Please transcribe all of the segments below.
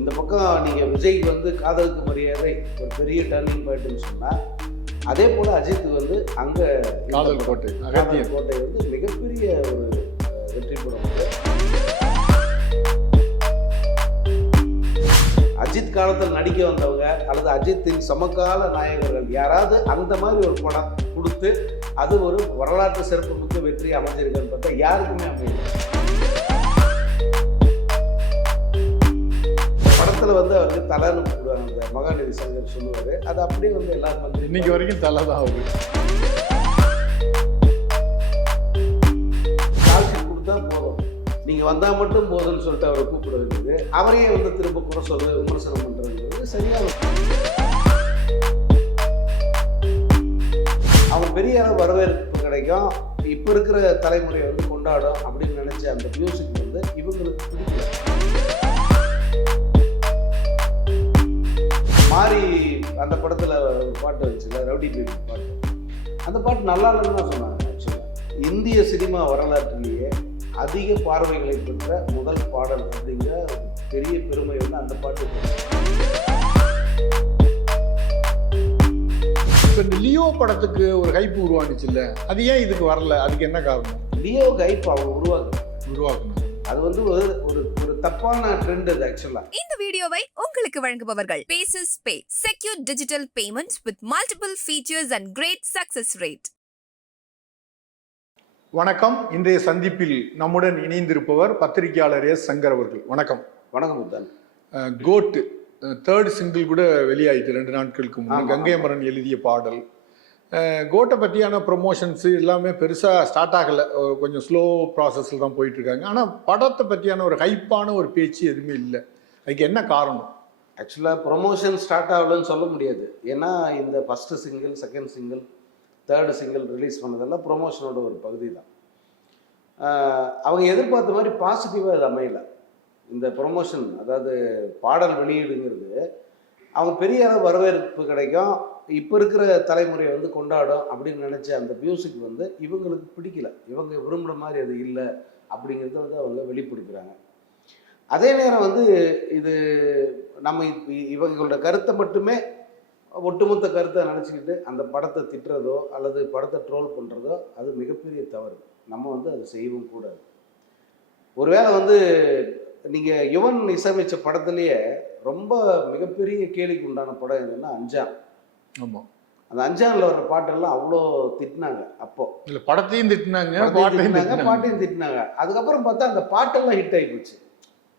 இந்த பக்கம் நீங்கள் விஜய்க்கு வந்து காதலுக்கு மரியாதை ஒரு பெரிய டர்னிங் பாயிண்ட்னு சொன்னால், அதே போல் அஜித் வந்து அங்கே காதல் கோட்டை கோட்டை வந்து மிகப்பெரிய ஒரு வெற்றி படம். அஜித் காலத்தில் நடிக்க வந்தவங்க அல்லது அஜித்தின் சமகால நாயகர்கள் யாராவது அந்த மாதிரி ஒரு படம் கொடுத்து அது ஒரு வரலாற்று சிறப்புமிக்க வெற்றி அமைஞ்சிருக்குன்னு பார்த்தா யாருக்குமே அமையல. படத்தில் வந்து அவருக்கு தலைன்னு கூப்பிடுவாங்க, அந்த மகாநதி சங்கர் சொல்லுவார். அது அப்படியே வந்து எல்லாரும் வந்து இன்னைக்கு வரைக்கும் தலை தான் ஆகுது. கால்ஷீட் கொடுத்தா போதும், நீங்கள் வந்தால் மட்டும் போதும்னு சொல்லிட்டு அவரை கூப்பிட வேண்டியது, அவரையே வந்து திரும்ப குறை சொல்வது விமர்சனம் பண்ணுறதுங்கிறது சரியாக. அவன் பெரிய அளவு வரவேற்பு கிடைக்கும், இப்போ இருக்கிற தலைமுறையை வந்து கொண்டாடும் அப்படின்னு நினச்ச அந்த மியூசிக் வந்து இவங்களுக்கு பிடிக்கல. மாறி அந்த படத்தில் பாட்டு வச்சுல ரவுடி பேபி பாட்டு, அந்த பாட்டு நல்லா இல்லைன்னு தான் சொன்னாங்க. ஆக்சுவலாக இந்திய சினிமா வரலாற்றிலேயே அதிக பார்வைகளை பெற்ற முதல் பாடல் அப்படிங்கிற பெரிய பெருமை வந்து அந்த பாட்டு. இப்போ இந்த லியோ படத்துக்கு ஒரு ஹைப் உருவானுச்சு இல்லை, அது ஏன் இதுக்கு வரல? அதுக்கு என்ன காரணம்? லியோ ஹைப் அவங்க உருவாக்கணும். அது வந்து ஒரு தப்பான ட்ரெண்ட் அது ஆக்சுவலா. இந்த வீடியோவை உங்களுக்கு வழங்குபவர்கள் பேசஸ் பே, secure digital payments with multiple features and great success rate. வணக்கம். இன்றைய சந்திப்பில் நம்முடன் இணைந்திருப்பவர் பத்திரிகையாளர் எஸ் சங்கர் அவர்கள். வணக்கம். வணக்கம் முத்தன். கோட் தேர்ட் சிங்கிள் கூட வெளியாயிட்டு 2 நாட்களுக்கு முன்னாடி கங்கை மரன் எழுதிய பாடல். கோட்டை பற்றியான ப்ரொமோஷன்ஸு எல்லாமே பெருசாக ஸ்டார்ட் ஆகலை, கொஞ்சம் ஸ்லோ ப்ராசஸில் தான் போயிட்டுருக்காங்க. ஆனால் படத்தை பற்றியான ஒரு ஹைப்பான ஒரு பேச்சு எதுவுமே இல்லை. அதுக்கு என்ன காரணம்? ஆக்சுவலாக ப்ரொமோஷன் ஸ்டார்ட் ஆகலன்னு சொல்ல முடியாது. ஏன்னா இந்த first single, second single, third single release பண்ணதெல்லாம் ப்ரொமோஷனோட ஒரு பகுதி தான். அவங்க எதிர்பார்த்த மாதிரி பாசிட்டிவாக அது அமையலை. இந்த ப்ரொமோஷன், அதாவது பாடல் வெளியீடுங்கிறது அவங்க பெரிய அளவு வரவேற்பு கிடைக்கும், இப்போ இருக்கிற தலைமுறையை வந்து கொண்டாடும் அப்படின்னு நினச்ச அந்த மியூசிக் வந்து இவங்களுக்கு பிடிக்கல. இவங்க விரும்புகிற மாதிரி அது இல்லை அப்படிங்கிறத வந்து அவங்க வெளிப்படுத்துகிறாங்க. அதே நேரம் வந்து இது நம்ம இவங்களோட கருத்தை மட்டுமே ஒட்டுமொத்த கருத்தை நினச்சிக்கிட்டு அந்த படத்தை திட்டுறதோ அல்லது படத்தை ட்ரோல் பண்ணுறதோ அது மிகப்பெரிய தவறு. நம்ம வந்து அதை செய்யவும் கூடாது. ஒருவேளை வந்து நீங்கள் யுவன் இசையமைச்ச படத்துலேயே ரொம்ப மிகப்பெரிய கேலிக்கு உண்டான படம் எதுன்னா அஞ்சான். ஆமாம், அந்த அஞ்சானில் வர்ற பாட்டெல்லாம் அவ்வளோ திட்டினாங்க. அப்போ இல்லை, படத்தையும் திட்டினாங்க, பாட்டையும் திட்டினாங்க. அதுக்கப்புறம் பார்த்தா அந்த பாட்டெல்லாம் ஹிட் ஆகி போச்சு.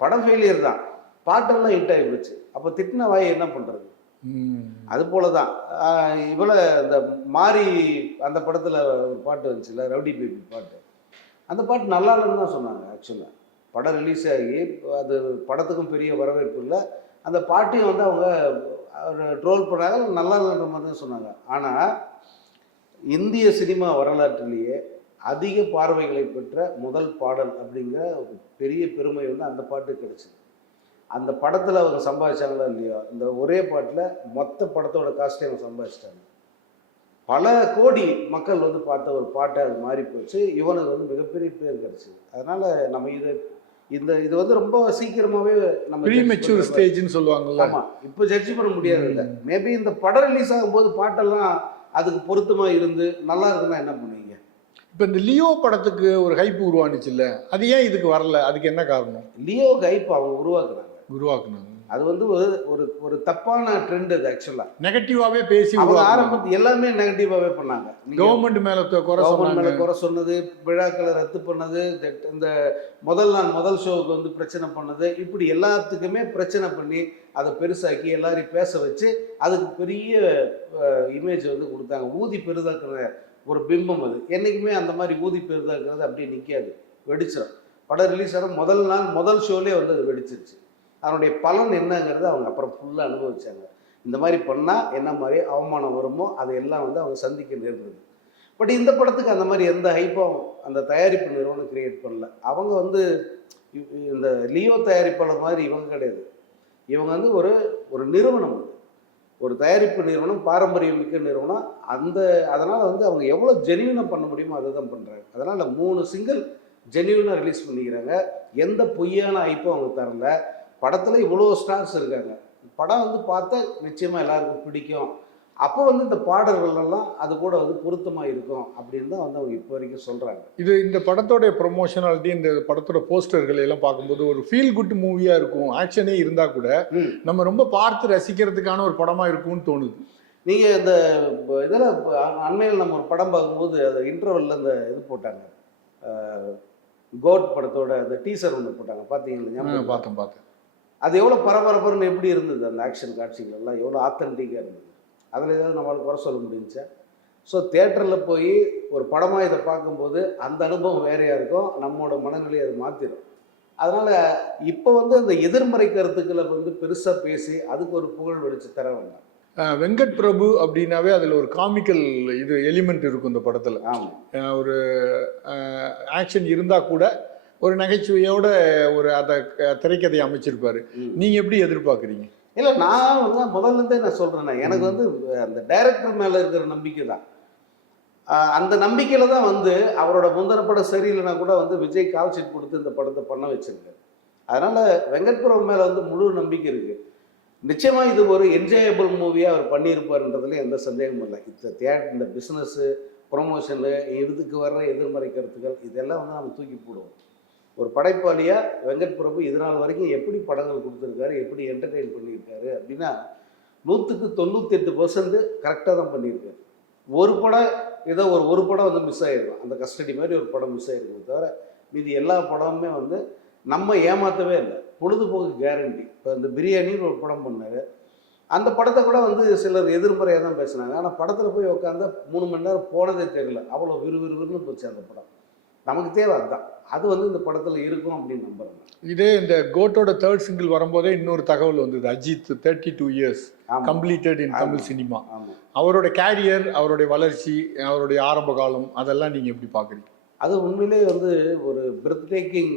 படம் ஃபெயிலியர் தான், பாட்டெல்லாம் ஹிட் ஆகி போச்சு. அப்போ திட்டின வாய் என்ன பண்ணுறது? அது போல தான் இவ்வளோ இந்த மாறி அந்த படத்தில் ஒரு பாட்டு வந்துச்சுல, ரவுடி பேபி பாட்டு, அந்த பாட்டு நல்லா இல்லைன்னு தான் சொன்னாங்க. ஆக்சுவலாக படம் ரிலீஸ் ஆகி அது படத்துக்கும் பெரிய வரவேற்பு இல்லை, அந்த பாட்டையும் வந்து அவங்க ட்ரோல் பண்ணாங்க, நல்லா இல்லைன்ற மாதிரி தான் சொன்னாங்க. ஆனால் இந்திய சினிமா வரலாற்றிலேயே அதிக பார்வைகளை பெற்ற முதல் பாடல் அப்படிங்கிற ஒரு பெரிய பெருமை வந்து அந்த பாட்டு கிடச்சிது. அந்த படத்தில் அவங்க சம்பாதிச்சாங்களா இல்லையோ, இந்த ஒரே பாட்டில் மொத்த படத்தோட காஸ்ட்டே அவங்க சம்பாதிச்சிட்டாங்க. பல கோடி மக்கள் வந்து பார்த்த ஒரு பாட்டை அது மாறி போச்சு. இவனுக்கு வந்து மிகப்பெரிய பேர் கிடச்சிது. அதனால் நம்ம இது வந்து ரொம்ப சீக்கிரமாகவே நம்ம ப்ரீமெச்சூர் ஸ்டேஜ்னு சொல்லுவாங்கல்ல. ஆமாம், இப்போ ஜட்ஜ் பண்ண முடியாது. இல்லை, மேபி இந்த படம் ரிலீஸ் ஆகும்போது பாட்டெல்லாம் அதுக்கு பொருத்தமாக இருந்து நல்லா இருக்குன்னா என்ன பண்ணுவீங்க? இப்போ இந்த லியோ படத்துக்கு ஒரு ஹைப் உருவானுச்சு இல்லை, அது ஏன் இதுக்கு வரல? அதுக்கு என்ன காரணம்? லியோ ஹைப் அவங்க உருவாக்குனாங்க. அது வந்து ஒரு தப்பான ட்ரெண்ட். அது ஆக்சுவலாக நெகட்டிவாகவே பேசி ஆரம்பத்து எல்லாமே நெகட்டிவாகவே பண்ணாங்க. கவர்மெண்ட் மேலே குறை சொன்னது, விழாக்களை ரத்து பண்ணது, இந்த முதல் ஷோவுக்கு வந்து பிரச்சனை பண்ணது, இப்படி எல்லாத்துக்குமே பிரச்சனை பண்ணி அதை பெருசாக்கி எல்லாரையும் பேச வச்சு அதுக்கு பெரிய இமேஜ் வந்து கொடுத்தாங்க. ஊதி பெரிதாக்குற ஒரு பிம்பம் அது. என்றைக்குமே அந்த மாதிரி ஊதி பெரிதாக்குறது அப்படியே நிற்காது, வெடிச்சிடும். படம் ரிலீஸ் ஆகிற முதல் நாள் முதல் ஷோலே வந்து அது வெடிச்சிருச்சு. அதனுடைய பலன் என்னங்கிறது அவங்க அப்புறம் ஃபுல்லாக அனுபவிச்சாங்க. இந்த மாதிரி பண்ணால் என்ன மாதிரி அவமானம் வருமோ அதையெல்லாம் வந்து அவங்க சந்திக்க நேர்ந்தது. பட் இந்த படத்துக்கு அந்த மாதிரி எந்த ஹைப்பும் அந்த தயாரிப்பு நிறுவனம் கிரியேட் பண்ணல. அவங்க வந்து இந்த லியோ தயாரிப்பாளர் மாதிரி இவங்க கிடையாது. இவங்க வந்து ஒரு நிறுவனம், ஒரு தயாரிப்பு நிறுவனம், பாரம்பரியம் மிக்க நிறுவனம். அதனால் வந்து அவங்க எவ்வளோ ஜென்யூனாக பண்ண முடியுமோ அதை தான் பண்ணுறாங்க. அதனால் 3 சிங்கிள் ஜென்யூனாக ரிலீஸ் பண்ணிக்கிறாங்க. எந்த பொய்யான ஹைப்பும் அவங்க தரல. படத்தில் இவ்வளோ ஸ்டார்ஸ் இருக்காங்க, படம் வந்து பார்த்தா நிச்சயமாக எல்லாருக்கும் பிடிக்கும், அப்போ வந்து இந்த பாடல்கள் எல்லாம் அது கூட வந்து பொருத்தமாக இருக்கும் அப்படின்னு தான் வந்து அவங்க இப்போ வரைக்கும் சொல்கிறாங்க. இது இந்த படத்தோடைய ப்ரொமோஷனாலிட்டி, இந்த படத்தோட போஸ்டர்கள் எல்லாம் பார்க்கும்போது ஒரு ஃபீல் குட் மூவியாக இருக்கும். ஆக்ஷனே இருந்தால் கூட நம்ம ரொம்ப பார்த்து ரசிக்கிறதுக்கான ஒரு படமாக இருக்கும்னு தோணுது. நீங்கள் இந்த இதில் அண்மையில் நம்ம ஒரு படம் பார்க்கும்போது அது இன்டர்வெல்ல இந்த இது போட்டாங்க, கோட் படத்தோட அந்த டீசர் ஒன்று போட்டாங்க, பார்த்தீங்களா? பார்த்தேன். அது எவ்வளோ பரபரப்புன்னு எப்படி இருந்தது, அந்த ஆக்ஷன் காட்சிகள் எல்லாம் எவ்வளோ ஆத்தென்டிக்காக இருந்தது. அதில் ஏதாவது நம்மளால் குறை சொல்ல முடிஞ்சுச்சா? ஸோ தியேட்டரில் போய் ஒரு படமாக இதை பார்க்கும்போது அந்த அனுபவம் வேறையாக இருக்கும், நம்மளோட மனநிலையை அது மாற்றிடும். அதனால் இப்போ வந்து அந்த எதிர்மறை கருத்துக்களை வந்து பெருசாக பேசி அதுக்கு ஒரு புகழ் வெளிச்சு தர வேண்டாம். வெங்கட் பிரபு அப்படின்னாவே அதில் ஒரு காமிக்கல் இது எலிமெண்ட் இருக்கும் இந்த படத்தில். ஆமாம், ஒரு ஆக்ஷன் இருந்தால் கூட ஒரு நகைச்சுவையோட ஒரு அதை திரைக்கதையை அமைச்சிருப்பாரு. நீங்கள் எப்படி எதிர்பார்க்குறீங்க? இல்லை, நான் வந்து முதல்லேருந்தே நான் சொல்கிறேன்னா, எனக்கு வந்து அந்த டைரக்டர் மேலே இருக்கிற நம்பிக்கை தான். அந்த நம்பிக்கையில் தான் வந்து அவரோட முந்தின படம் சரியில்லைனா கூட வந்து விஜய் கால் ஷீட் கொடுத்து இந்த படத்தை பண்ண வச்சுருக்காரு. அதனால் வெங்கட் பிரபு மேலே வந்து முழு நம்பிக்கை இருக்குது. நிச்சயமாக இது ஒரு என்ஜாயபிள் மூவியாக அவர் பண்ணியிருப்பார்ன்றதுல எந்த சந்தேகமும் இல்லை. இந்த பிஸ்னஸ்ஸு, ப்ரொமோஷனு, இதுக்கு வர்ற எதிர்மறை கருத்துக்கள் இதெல்லாம் வந்து நம்ம தூக்கி போடுவோம். ஒரு படைப்பாளியாக வெங்கட் பிரபு இது நாள் வரைக்கும் எப்படி படங்கள் கொடுத்துருக்காரு, எப்படி என்டர்டெயின் பண்ணியிருக்காரு அப்படின்னா 100க்கு 98% கரெக்டாக தான் பண்ணியிருக்காரு. ஒரு படம் ஏதோ ஒரு படம் வந்து மிஸ் ஆகிருக்கும், அந்த கஸ்டடி மாதிரி ஒரு படம் மிஸ் ஆகிருக்கும், தவிர மீதி எல்லா படமுமே வந்து நம்ம ஏமாற்றவே இல்லை, பொழுதுபோக்கு கேரண்டி. இப்போ இந்த பிரியாணின்னு ஒரு படம் பண்ணார், அந்த படத்தை கூட வந்து சிலர் எதிர்மறையாக தான் பேசுனாங்க. ஆனால் படத்தில் போய் உட்காந்தா 3 மணி நேரம் போனதே தெரியல, அவ்வளோ விறுவிறுன்னு போச்சு அந்த படம். நமக்கு தேவை அதுதான், அது வந்து இந்த படத்தில் இருக்கும் அப்படின்னு நம்புறேன். இதே இந்த கோட்டோட 3rd சிங்கிள் வரும்போதே இன்னொரு தகவல் வந்தது. Ajith 32 years completed in Tamil cinema. அவரோட கேரியர், அவருடைய வளர்ச்சி, அவருடைய ஆரம்ப காலம், அதெல்லாம் நீங்கள் எப்படி பார்க்குறீங்க? அது உண்மையிலே வந்து ஒரு பிரெத் டேக்கிங்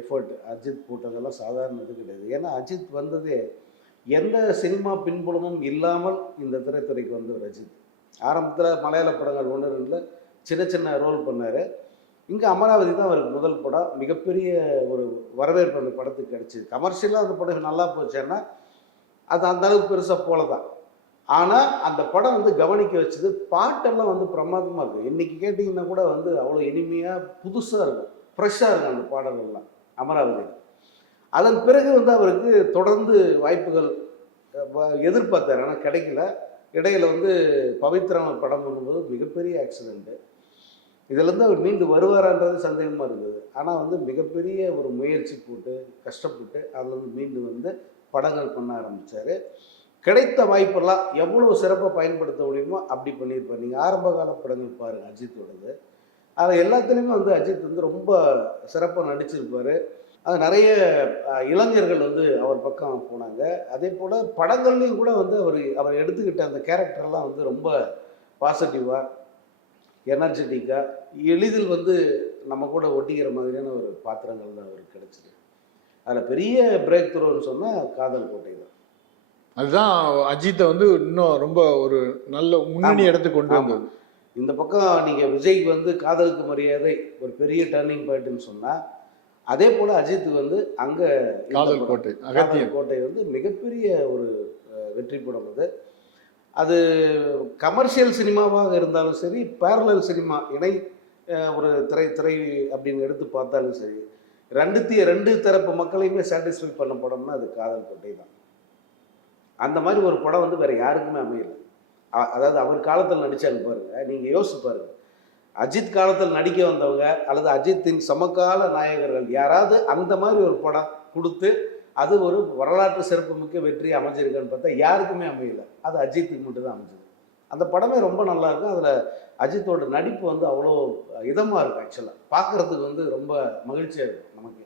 எஃபர்ட் அஜித் போட்டதெல்லாம் சாதாரண இது கிடையாது. ஏன்னா அஜித் வந்ததே எந்த சினிமா பின்புலமும் இல்லாமல் இந்த திரைத்துறைக்கு வந்தவர் அஜித். ஆரம்பத்தில் மலையாள படங்கள் 1-2 சின்ன சின்ன ரோல் பண்ணார். இங்கே அமராவதி தான் அவருக்கு முதல் படம். மிகப்பெரிய ஒரு வரவேற்பு அந்த படத்துக்கு கிடச்சிது. கமர்ஷியலாக அந்த படம் நல்லா போச்சேன்னா அது அந்த அளவுக்கு பெருசாக போல தான். ஆனால் அந்த படம் வந்து கவனிக்க வச்சது, பாட்டெல்லாம் வந்து பிரமாதமாக இருக்கும். இன்றைக்கி கேட்டிங்கன்னா கூட வந்து அவ்வளோ இனிமையாக புதுசாக இருக்கும், ஃப்ரெஷ்ஷாக இருக்கும் அந்த பாடல்கள்லாம் அமராவதி. அதன் பிறகு வந்து அவருக்கு தொடர்ந்து வாய்ப்புகள் எதிர்பார்த்தார், ஆனால் கிடைக்கல. இடையில் வந்து பவித்ரன் படம் பண்ணும்போது மிகப்பெரிய ஆக்சிடெண்ட்டு. இதிலேருந்து அவர் மீண்டு வருவாரான்றது சந்தேகமாக இருந்தது. ஆனால் வந்து மிகப்பெரிய ஒரு முயற்சி போட்டு கஷ்டப்பட்டு அதுலேருந்து மீண்டு வந்து படங்கள் பண்ண ஆரம்பித்தார். கிடைத்த வாய்ப்பெல்லாம் எவ்வளோ சிறப்பாக பயன்படுத்த முடியுமோ அப்படி பண்ணியிருப்பார். நீங்கள் ஆரம்ப கால படங்கள் பாருங்கள் அஜித்தோடது, அதில் எல்லாத்துலேயுமே வந்து அஜித் வந்து ரொம்ப சிறப்பாக நடிச்சிருப்பார். அது நிறைய இளைஞர்கள் வந்து அவர் பக்கம் போனாங்க. அதே போல் படங்கள்லேயும் கூட வந்து அவர் எடுத்துக்கிட்ட அந்த கேரக்டர்லாம் வந்து ரொம்ப பாசிட்டிவாக, எனர்ஜெட்டிக்காக, எளிதில் வந்து நம்ம கூட ஒட்டிக்கிற மாதிரியான ஒரு பாத்திரங்கள் தான் அவருக்கு கிடைச்சிது. அதில் பெரிய பிரேக் த்ரூன்னு சொன்னால் காதல் கோட்டை தான். அதுதான் அஜித்தை வந்து இன்னும் ரொம்ப ஒரு நல்ல முன்னணி இடத்துக்கு கொண்டு வந்தது. இந்த பக்கம் நீங்கள் விஜய்க்கு வந்து காதலுக்கு மரியாதை ஒரு பெரிய டர்னிங் பாயிண்ட்னு சொன்னால், அதே போல் அஜித் வந்து அங்கே காதல் கோட்டை வந்து மிகப்பெரிய ஒரு வெற்றி படம். அது கமர்ஷியல் சினிமாவாக இருந்தாலும் சரி, பேரலல் சினிமா இணை ஒரு திரை அப்படின்னு எடுத்து பார்த்தாலும் சரி, ரெண்டு தரப்பு மக்களையுமே சாட்டிஸ்ஃபை பண்ண படம்னா அது காதல் கோட்டை தான். அந்த மாதிரி ஒரு படம் வந்து வேறு யாருக்குமே அமையலை. அதாவது அவர் காலத்தில் நடித்தாங்க பாருங்கள், நீங்கள் யோசிச்சு பாருங்கள். அஜித் காலத்தில் நடிக்க வந்தவங்க அல்லது அஜித்தின் சமகால நாயகர்கள் யாராவது அந்த மாதிரி ஒரு படம் கொடுத்து அது ஒரு வரலாற்று சிறப்புமிக்க வெற்றி அமைஞ்சிருக்கான்னு பார்த்தா யாருக்குமே அமையலை. அது அஜித்துக்கு மட்டும்தான் அமைஞ்சது. அந்த படமே ரொம்ப நல்லா இருக்கும். அதில் அஜித்தோட நடிப்பு வந்து அவ்வளோ இதமாக இருக்கும். ஆக்சுவலாக பார்க்குறதுக்கு வந்து ரொம்ப மகிழ்ச்சியாக இருக்கும் நமக்கு.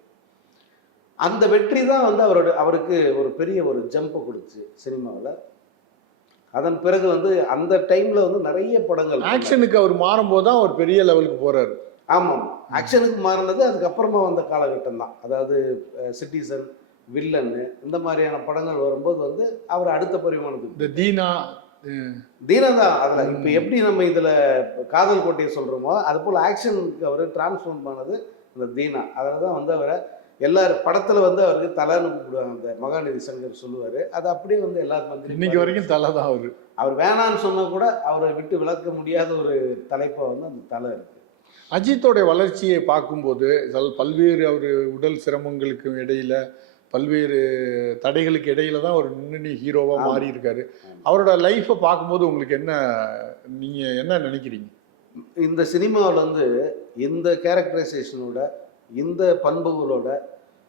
அந்த வெற்றி தான் வந்து அவருக்கு ஒரு பெரிய ஒரு ஜம்பை கொடுத்துச்சு சினிமாவில். அதன் பிறகு வந்து அந்த டைமில் வந்து நிறைய படங்கள் ஆக்ஷனுக்கு அவர் மாறும்போது தான் ஒரு பெரிய லெவலுக்கு போகிறாரு. ஆமாம், ஆக்ஷனுக்கு மாறினது அதுக்கப்புறமா வந்த காலகட்டம் தான். அதாவது சிட்டிசன், வில்லன்னு இந்த மாதிரியான படங்கள் வரும்போது வந்து அவர் அடுத்த பரிமாணத்துக்கு இந்த தீனா தான். அதில் இப்போ எப்படி நம்ம இதில் காதல் கோட்டையை சொல்கிறோமோ அது போல் ஆக்ஷனுக்கு அவர் டிரான்ஸ்ஃபார்ம் பண்ணது இந்த தீனா. அதில் தான் வந்து அவரை எல்லாரும் படத்தில் வந்து அவருக்கு தலைன்னு கூப்பிடுவாங்க. அந்த மகாநதி சங்கர் சொல்லுவார், அது அப்படியே வந்து எல்லாரும் வந்து இன்னைக்கு வரைக்கும் தலை தான் அவரு. அவர் வேணான்னு சொன்னால் கூட அவரை விட்டு விளக்க முடியாத ஒரு தலைப்பாக வந்து அந்த தலை இருக்குது. அஜித்தோட வளர்ச்சியை பார்க்கும்போது பல்வேறு அவர் உடல் சிரமங்களுக்கு இடையில, பல்வேறு தடைகளுக்கு இடையில தான் ஒரு முன்னணி ஹீரோவாக மாறி இருக்காரு. அவரோட லைஃப்பை பார்க்கும்போது உங்களுக்கு நீங்கள் என்ன நினைக்கிறீங்க? இந்த சினிமாவில் வந்து இந்த கேரக்டரைசேஷனோட இந்த பண்புகளோட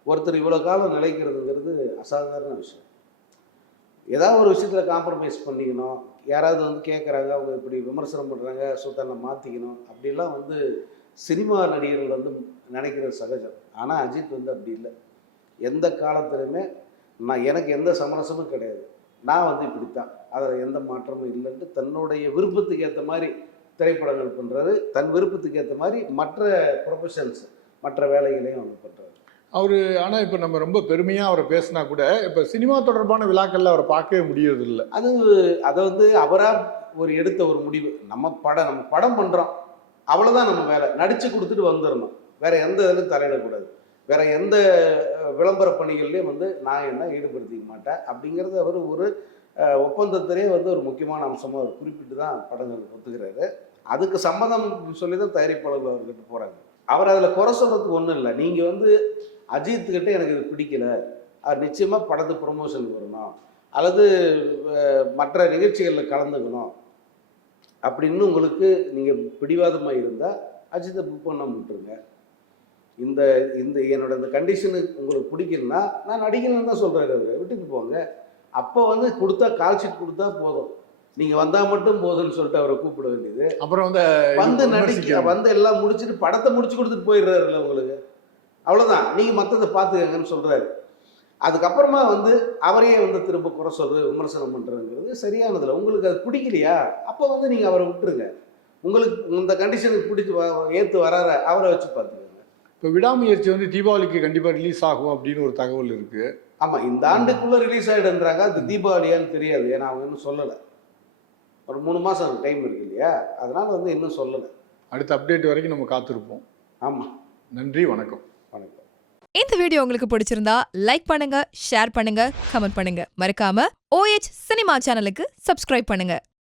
ஒருத்தர் இவ்வளோ காலம் நிலைக்கிறதுங்கிறது அசாதாரண விஷயம். ஏதாவது ஒரு விஷயத்தில் காம்ப்ரமைஸ் பண்ணிக்கணும், யாராவது வந்து கேட்குறாங்க, அவங்க இப்படி விமர்சனம் பண்ணுறாங்க, ஸோ தன்னை மாற்றிக்கணும், அப்படிலாம் வந்து சினிமா நடிகர்கள் வந்து நினைக்கிறது சகஜம். ஆனால் அஜித் வந்து அப்படி இல்லை. எந்த காலத்துலையுமே எனக்கு எந்த சமரசமும் கிடையாது, நான் வந்து இப்படித்தான், அதில் எந்த மாற்றமும் இல்லைன்ட்டு தன்னுடைய விருப்பத்துக்கு ஏற்ற மாதிரி திரைப்படங்கள் பண்ணுறாரு. தன் விருப்பத்துக்கு ஏற்ற மாதிரி மற்ற ப்ரொஃபஷன்ஸ், மற்ற வேலைகளையும் அவங்க பண்ணுறாரு. அவர் ஆனால் இப்போ நம்ம ரொம்ப பெருமையாக அவரை பேசினா கூட இப்போ சினிமா தொடர்பான விழாக்களில் அவரை பார்க்கவே முடியறதில்லை. அதை வந்து அவராக எடுத்த ஒரு முடிவு. நம்ம படம் பண்ணுறோம், அவ்வளோதான் நம்ம வேலை. நடித்து கொடுத்துட்டு வந்துடணும், வேறு எந்த இதுலையும் தலையிடக்கூடாது, வேறு எந்த விளம்பர பணிகள்லேயும் வந்து நான் என்ன ஈடுபடுத்திக்க மாட்டேன் அப்படிங்கிறது அவர் ஒரு ஒப்பந்தத்திலே வந்து ஒரு முக்கியமான அம்சமாக அவர் குறிப்பிட்டு தான் படங்கள் ஒத்துக்கிறாரு. அதுக்கு சம்மதம் சொல்லி தான் தயாரிப்பாளர்கள் அவர்கிட்ட போகிறாங்க. அவர் அதில் குறை சொல்கிறதுக்கு ஒன்றும் இல்லை. நீங்கள் வந்து அஜித்துக்கிட்ட எனக்கு இது பிடிக்கல, அது நிச்சயமாக படத்து ப்ரொமோஷன் வரணும் அல்லது மற்ற நிகழ்ச்சிகளில் கலந்துக்கணும் அப்படின்னு உங்களுக்கு நீங்கள் பிடிவாதமாக இருந்தால் அஜித்தை புக் பண்ண விட்டுருங்க. இந்த இந்த என்னோட இந்த கண்டிஷனு உங்களுக்கு பிடிக்கலன்னா நான் நடிக்கணும்னு தான் சொல்கிறாரு அவர், விட்டுட்டு போங்க. அப்போ வந்து கொடுத்தா கால் ஷீட் கொடுத்தா போதும், நீங்கள் வந்தால் மட்டும் போதும்னு சொல்லிட்டு அவரை கூப்பிட வேண்டியது. அப்புறம் வந்து நடிக்க வந்து எல்லாம் முடிச்சுட்டு படத்தை முடிச்சு கொடுத்துட்டு போயிடுறாருல்ல உங்களுக்கு, அவ்வளோதான், நீங்கள் மற்றதை பார்த்துக்கங்கன்னு சொல்கிறாரு. அதுக்கப்புறமா வந்து அவரையே வந்து திரும்ப குறை சொல்கிறது, விமர்சனம் பண்ணுறதுங்கிறது சரியானதில்லை. உங்களுக்கு அது பிடிக்கலையா, அப்போ வந்து நீங்கள் அவரை விட்டுருங்க. உங்களுக்கு இந்த கண்டிஷனுக்கு பிடிச்சி ஏற்று வராற அவரை வச்சு பார்த்துக்கோங்க. இப்போ விடாமுயற்சி வந்து தீபாவளிக்கு கண்டிப்பாக ரிலீஸ் ஆகும் அப்படின்னு ஒரு தகவல் இருக்குது. ஆமாம், இந்த ஆண்டுக்குள்ளே ரிலீஸ் ஆகிடுன்றாங்க. அது தீபாவளியான்னு தெரியாது, ஏன்னா அவங்க இன்னும் சொல்லலை. ஒரு 3 மாதம் டைம் இருக்கு இல்லையா, அதனால் வந்து இன்னும் சொல்லலை. அடுத்த அப்டேட் வரைக்கும் நம்ம காத்திருப்போம். ஆமாம், நன்றி, வணக்கம். வணக்கம். இந்த வீடியோ உங்களுக்கு பிடிச்சிருந்தா லைக் பண்ணுங்க, ஷேர் பண்ணுங்க, கமெண்ட் பண்ணுங்க. மறக்காம OH சினிமா சேனலுக்கு சப்ஸ்கிரைப் பண்ணுங்க.